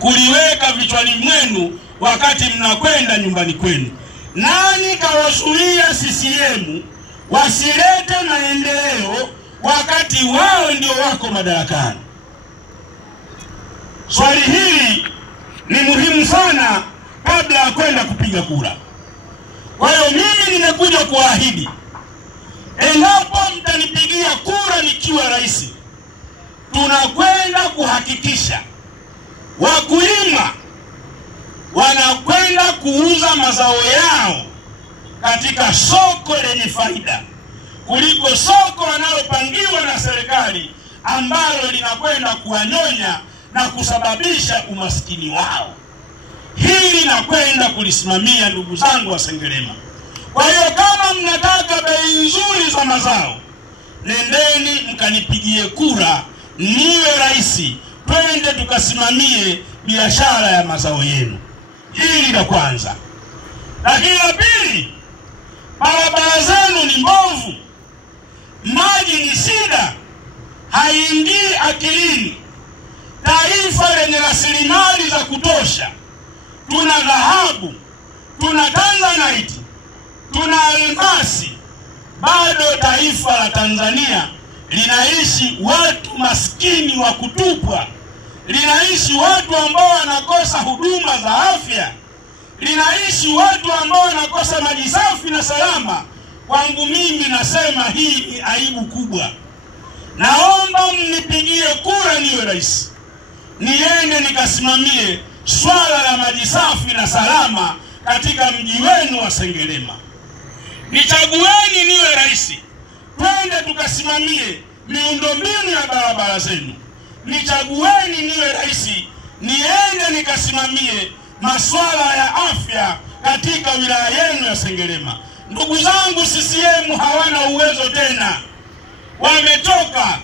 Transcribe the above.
kuliweka vichwani mwenu wakati mnakwenda nyumbani kwenu. Nani kawazuia CCM wasilete maendeleo wakati wao ndio wako madarakani? Swali hili ni muhimu sana kabla ya kwenda kupiga kura. Kwa hiyo mimi nimekuja kuahidi, endapo mtanipigia kura nikiwa rais, tunakwenda kuhakikisha wakulima wanakwenda kuuza mazao yao katika soko lenye faida kuliko soko wanalopangiwa na serikali ambalo linakwenda kuwanyonya na kusababisha umaskini wao. Hili nakwenda kulisimamia, ndugu zangu wa Sengerema. Kwa hiyo kama mnataka bei nzuri za mazao, nendeni mkanipigie kura niwe rais, twende tukasimamie biashara ya mazao yenu. Hili la kwanza. Lakini la pili, barabara zenu ni mbovu, maji ni shida, haingii akilini. Taifa lenye rasilimali za kutosha, tuna dhahabu, tuna tanzanite, tuna almasi, bado taifa la Tanzania linaishi watu maskini wa kutupwa, linaishi watu ambao wanakosa huduma za afya, linaishi watu ambao wanakosa maji safi na salama. Kwangu mimi nasema hii ni aibu kubwa. Naomba mnipigie kura niwe rais, niende nikasimamie swala la maji safi na salama katika mji wenu wa Sengerema. Nichagueni niwe rais, twende tukasimamie miundombinu ya barabara zenu. Nichagueni niwe rais, niende nikasimamie masuala ya afya katika wilaya yenu ya Sengerema. Ndugu zangu, CCM hawana uwezo tena, wametoka.